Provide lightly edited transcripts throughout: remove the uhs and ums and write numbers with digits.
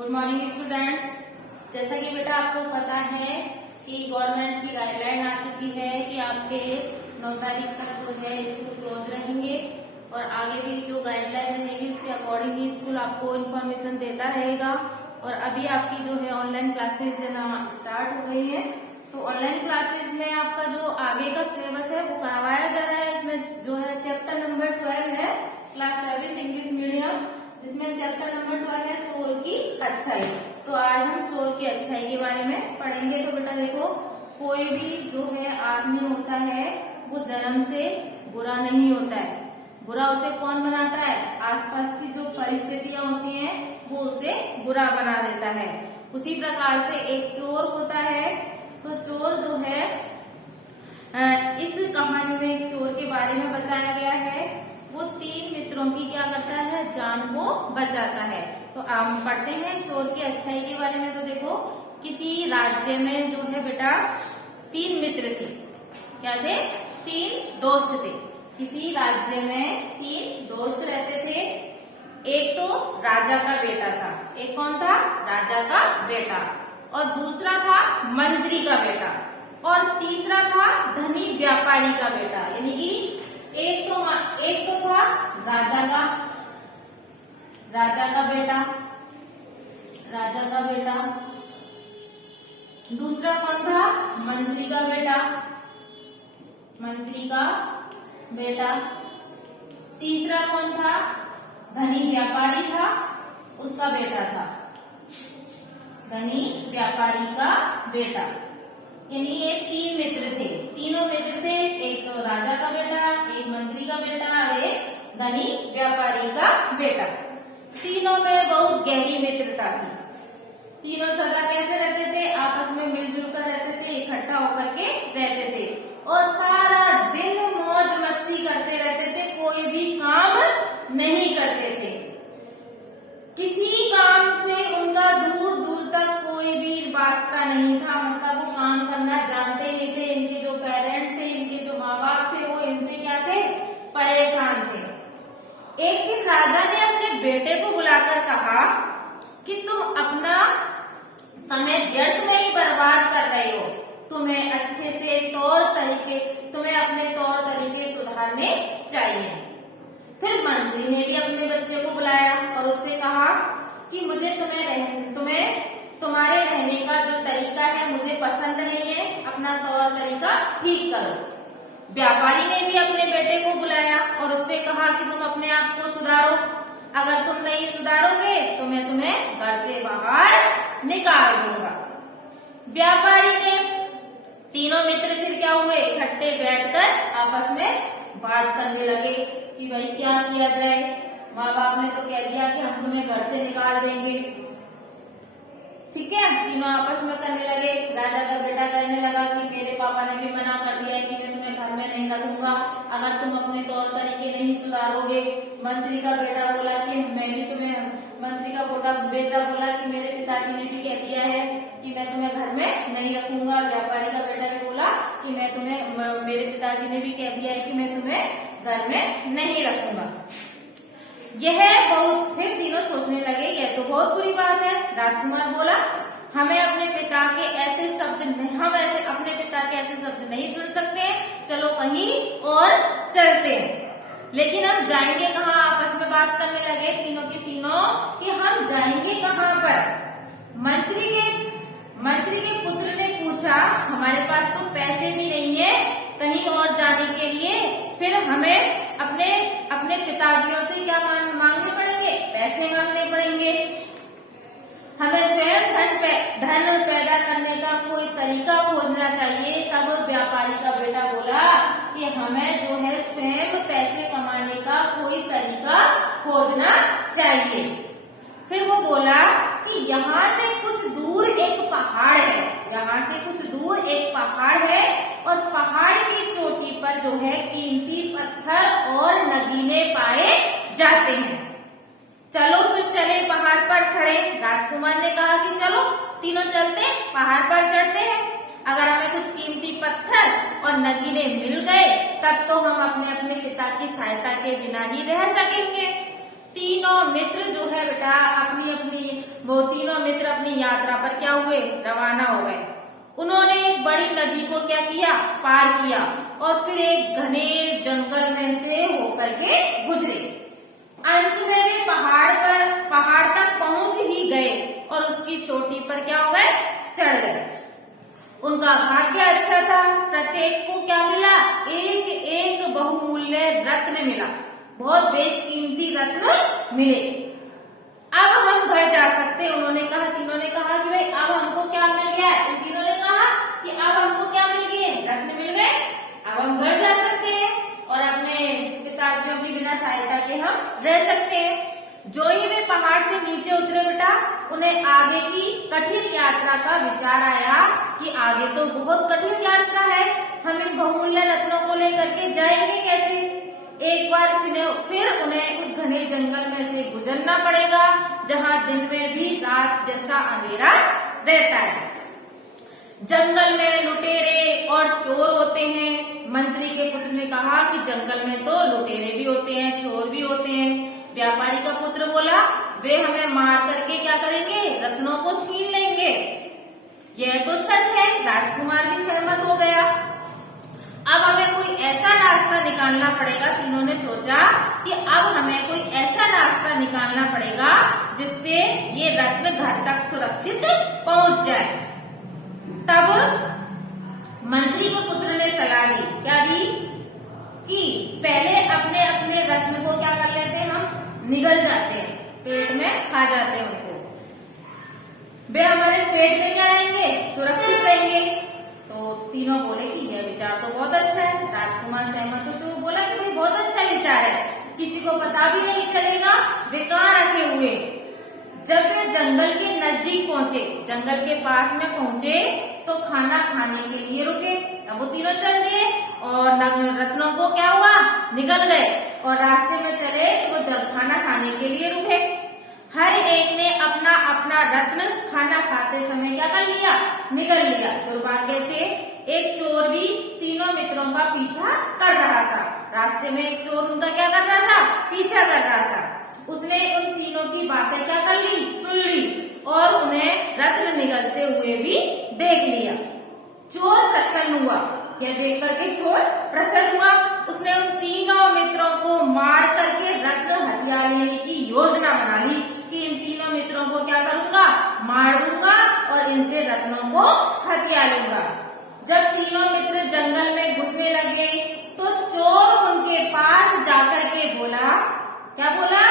Good morning students. जैसा कि बेटा आपको पता है कि गवर्नमेंट की गाइडलाइन आ चुकी है कि आपके 9 तारीख तक जो है स्कूल क्लोज रहेंगे और आगे भी जो गाइडलाइन रहेगी उसके अकॉर्डिंग ही स्कूल आपको इन्फॉर्मेशन देता रहेगा। और अभी आपकी जो है ऑनलाइन क्लासेज स्टार्ट हो रही है, तो ऑनलाइन क्लासेज में आपका जो आगे का सिलेबस है वो करवाया जा रहा है। इसमें जो है चैप्टर नंबर 12 है, क्लास 7 इंग्लिश मीडियम, जिसमें चैप्टर नंबर 12 है चोर की अच्छाई। तो आज हम चोर की अच्छाई के बारे में पढ़ेंगे। तो बेटा देखो, कोई भी जो है आदमी होता है वो जन्म से बुरा नहीं होता है। बुरा उसे कौन बनाता है? आसपास की जो परिस्थितियां होती हैं वो उसे बुरा बना देता है। उसी प्रकार से एक चोर होता है। तो चोर जो है, इस कहानी में एक चोर के बारे में बताया गया है। वो 3 मित्रों की क्या करता है? जान को बचाता है। तो आप पढ़ते हैं चोर की अच्छाई के बारे में। तो देखो, किसी राज्य में जो है बेटा 3 मित्र थे। क्या थे? 3 दोस्त थे। किसी राज्य में 3 दोस्त रहते थे। एक तो राजा का बेटा था। एक कौन था? राजा का बेटा। और दूसरा था मंत्री का बेटा। और तीसरा था धनी व्यापारी का बेटा। यानी कि एक तो था राजा का बेटा। दूसरा कौन था? मंत्री का बेटा। तीसरा कौन था? धनी व्यापारी था, उसका बेटा था। धनी व्यापारी का बेटा। यानी ये 3 मित्र थे। तीनों मित्र थे, एक तो राजा का बेटा, एक मंत्री का बेटा और एक धनी व्यापारी का बेटा। तीनों में बहुत गहरी मित्रता थी। तीनों सदा कैसे रहते थे? आपस में मिलजुल कर रहते थे, इकट्ठा होकर के रहते थे और सारा दिन मौज मस्ती करते रहते थे। कोई भी काम नहीं करते थे। किसी काम से उनका दूर दूर तक कोई भी वास्ता नहीं था। मतलब वो काम करना जानते नहीं थे। इनके जो पेरेंट्स थे, इनके जो माँ बाप थे, वो इनसे क्या थे? परेशान थे। एक दिन राजा ने अपने बेटे को बुलाकर कहा कि तुम अपना समय व्यर्थ में ही बर्बाद कर रहे हो। तुम्हें अच्छे से तुम्हें अपने तौर तरीके सुधारने चाहिए। फिर मंत्री ने भी अपने बच्चे को बुलाया और उससे कहा कि मुझे तुम्हारे रहने का जो तरीका है मुझे पसंद नहीं है, अपना तौर तरीका ठीक करो। व्यापारी ने भी अपने बेटे को बुलाया और उससे कहा कि तुम अपने आप को सुधारो। अगर तुम नहीं सुधारोगे तो मैं तुम्हें घर से बाहर निकाल दूंगा। व्यापारी ने, तीनों मित्र फिर क्या हुए? इकट्ठे बैठकर आपस में बात करने लगे कि भाई क्या किया जाए। माँ बाप ने तो कह दिया कि हम तुम्हें घर से निकाल देंगे। ठीक है, तीनों आपस में करने लगे। राजा का बेटा कहने लगा कि मेरे पापा ने भी मना कर दिया है कि मैं तुम्हें घर में नहीं रखूंगा अगर तुम अपने तौर तरीके नहीं सुधारोगे। मंत्री का बेटा बोला कि मंत्री का बेटा बोला कि मेरे पिताजी ने भी कह दिया है कि मैं तुम्हें घर में नहीं रखूंगा। व्यापारी का बेटा भी बोला कि मेरे पिताजी ने भी कह दिया है कि मैं तुम्हें घर में नहीं रखूंगा। फिर तीनों सोचने लगे, यह तो बहुत बुरी बात है। राजकुमार बोला, हम अपने पिता के ऐसे शब्द नहीं सुन सकते। चलो कहीं और चलते हैं। लेकिन हम जाएंगे कहाँ? आपस में बात करने लगे तीनों के तीनों कि हम जाएंगे कहाँ पर। मंत्री के पुत्र ने पूछा, हमारे पास तो पैसे भी नहीं है कहीं और जाने के लिए। फिर हमें अपने पिताजियों से क्या मांगने पड़ेंगे? पैसे मांगने पड़ेंगे। हमें स्वयं धन पैदा करने का कोई तरीका खोजना चाहिए। तब व्यापारी का बेटा बोला कि हमें जो है स्वयं पैसे कमाने का कोई तरीका खोजना चाहिए। फिर वो बोला कि यहाँ से कुछ दूर एक पहाड़ है और पहाड़ की चोटी पर जो है कीमती पत्थर और नगीने पाए जाते हैं। चलो फिर चले, पहाड़ पर चढ़े। राजकुमार ने कहा कि चलो तीनों चलते, पहाड़ पर चढ़ते हैं। अगर हमें कुछ कीमती पत्थर और नगीने मिल गए तब तो हम अपने पिता की सहायता के बिना ही रह सकेंगे। तीनों मित्र जो है बेटा तीनों अपनी यात्रा पर क्या हुए, रवाना हो गए। उन्होंने एक बड़ी नदी को क्या किया, पार किया और फिर एक घने जंगल में से होकर के गुजरे। अंत में वे पहाड़ तक पहुंच ही गए और उसकी चोटी पर क्या हो गए, चढ़ गए। उनका भाग्य अच्छा था, प्रत्येक को क्या मिला, एक एक बहुमूल्य रत्न मिला, बहुत बेशकीमती रत्न मिले। अब हम घर जा सकते हैं, उन्होंने कहा, तीनों ने कहा कि भाई अब हमको क्या मिल गया है, उन तीनों ने कहा कि अब हमको क्या मिल गए, रत्न मिल गए, अब हम घर जा सकते हैं और अपने पिताजियों की बिना सहायता के हम रह सकते हैं। जो ही वे पहाड़ से नीचे उतरे बेटा, उन्हें आगे की कठिन यात्रा का विचार आया कि आगे तो बहुत कठिन यात्रा है, हम इन बहुमूल्य रत्नों को लेकर के जाएंगे कैसे। एक बार फिर उन्हें उस घने जंगल में से गुजरना पड़ेगा, जहां दिन में भी रात जैसा अंधेरा रहता है। जंगल में लुटेरे और चोर होते हैं। मंत्री के पुत्र ने कहा कि जंगल में तो लुटेरे भी होते हैं, चोर भी होते हैं। व्यापारी का पुत्र बोला, वे हमें मार करके क्या करेंगे, रत्नों को छीन लेंगे। यह तो सच है। राजकुमार भी सहमत हो गया। अब हमें कोई ऐसा रास्ता निकालना पड़ेगा। तीनों ने सोचा कि अब हमें कोई ऐसा रास्ता निकालना पड़ेगा जिससे ये रत्न घर तक सुरक्षित पहुंच जाए। तब मंत्री के पुत्र ने सलाह दी, क्या दी, कि पहले अपने अपने रत्न को क्या कर लेते हैं, हम निगल जाते हैं, पेट में खा जाते हैं उनको, वे हमारे पेट में क्या रहेंगे, सुरक्षित रहेंगे। तो तीनों बोले कि यह विचार तो बहुत अच्छा है। राजकुमार सहमत हो तो बोला कि भाई बहुत अच्छा विचार है, किसी को पता भी नहीं चलेगा वे कहाँ रखे हुए। जब वे जंगल के नजदीक पहुंचे, जंगल के पास में पहुंचे, तो खाना खाने के लिए रुके। अब वो तीनों चल दिए और रत्नों को क्या हुआ, निकल गए और रास्ते में चले तो वो खाना खाने के लिए रुके। हर एक ने अपना अपना रत्न खाना खाते समय क्या कर लिया, निगल लिया। दुर्भाग्य से एक चोर भी तीनों मित्रों का पीछा कर रहा था। रास्ते में एक चोर उनका क्या कर रहा था, पीछा कर रहा था। उसने उन तीनों की बातें क्या कर ली, सुन ली और उन्हें रत्न निगलते हुए भी देख लिया। चोर प्रसन्न हुआ, यह देख करके चोर प्रसन्न हुआ। उसने उन तीनों मित्रों को मार करके रत्न हथिया लेने की योजना बना ली कि इन तीनों मित्रों को क्या करूंगा, मार दूंगा और इनसे रत्नों को हथिया लूंगा। जब तीनों मित्र जंगल में घुसने लगे तो चोर उनके पास जाकर के बोला, क्या बोला,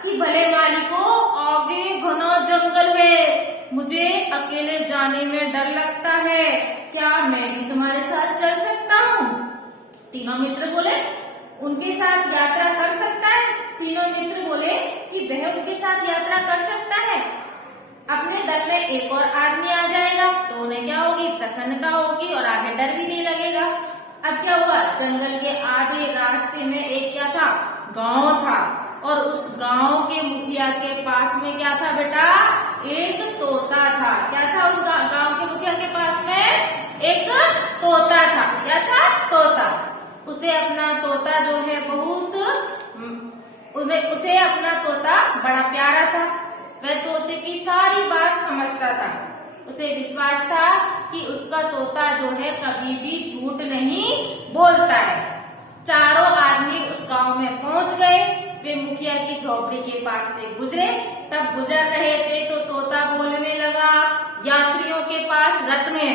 कि भले मालिकों, आगे घना जंगल है, मुझे अकेले जाने में डर लगता है, क्या मैं भी तुम्हारे साथ चल सकता हूँ। तीनों मित्र बोले, उनके साथ यात्रा कर सकता है। तीनों मित्र बोले कि वह उनके साथ यात्रा कर सकता है, अपने दल में एक और आदमी आ जाएगा तो उन्हें क्या होगी, प्रसन्नता होगी और आगे डर भी नहीं लगेगा। अब क्या हुआ, जंगल के आधे रास्ते में एक क्या था, गांव था और उस गांव के मुखिया के पास में क्या था बेटा, एक तोता था। क्या था उनका, गांव के मुखिया के पास में एक तोता था। क्या था, तोता। उसे अपना तोता जो है उसे अपना तोता बड़ा प्यारा था। वह तोते की सारी बात समझता था। उसे विश्वास था कि उसका तोता जो है कभी भी झूठ नहीं बोलता है। चारों आदमी उस गांव में पहुंच गए। वे मुखिया की झोपड़ी के पास से गुजरे। तब गुजर रहे थे तो तोता बोलने लगा, यात्रियों के पास रत्न है।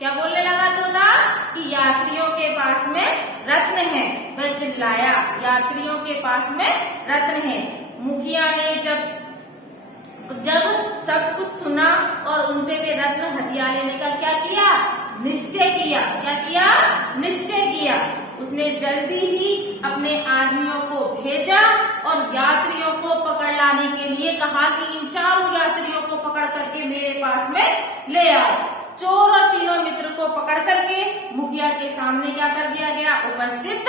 क्या बोलने लगा तोता, कि यात्रियों के पास में रत्न है। वह चिल्लाया, यात्रियों के पास में रत्न है। मुखिया ने जब सब कुछ सुना और उनसे वे रत्न हथिया लेने का क्या किया, निश्चय किया। क्या किया, निश्चय किया। उसने जल्दी ही अपने आदमियों को भेजा और यात्रियों को पकड़ लाने के लिए कहा कि इन चारों यात्रियों को पकड़ करके मेरे पास में ले आओ। चोर और तीनों मित्र को पकड़ करके मुखिया के सामने क्या कर दिया गया, उपस्थित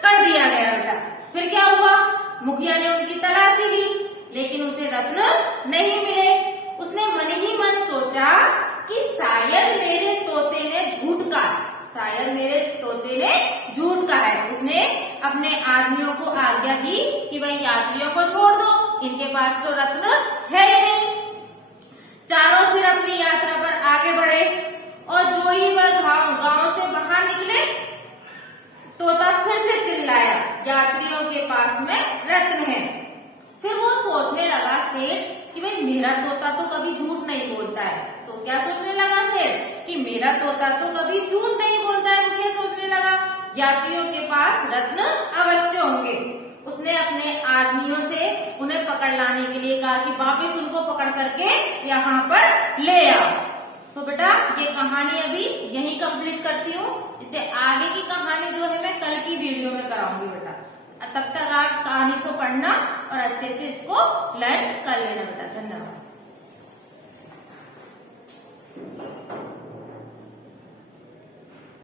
कर दिया गया बेटा। फिर क्या हुआ, मुखिया ने उनकी तलाशी ली लेकिन उसे रत्न नहीं मिले। उसने मन ही मन सोचा कि शायद मेरे तोते ने झूठ कहा, शायद मेरे तोते ने झूठ कहा है। उसने अपने आदमियों को आज्ञा दी कि भाई यात्रियों को छोड़ दो, इनके पास तो रत्न है ही नहीं। चारों फिर मेरा तोता तो कभी झूठ नहीं बोलता है। सो क्या सोचने लगा सेठ कि मेरा तोता तो कभी झूठ नहीं बोलता है। वो क्या सोचने लगा, यात्रियों के पास रत्न अवश्य होंगे। उसने अपने आदमियों से उन्हें पकड़ लाने के लिए कहा कि वापिस उनको पकड़ करके यहाँ पर ले आओ। तो बेटा ये कहानी अभी यहीं कंप्लीट करती हूँ। इसे आगे की कहानी जो है मैं कल की वीडियो में कराऊंगी बेटा। तब तक आप कहानी को पढ़ना और अच्छे से इसको लर्न कर लेना बेटा। धन्यवाद।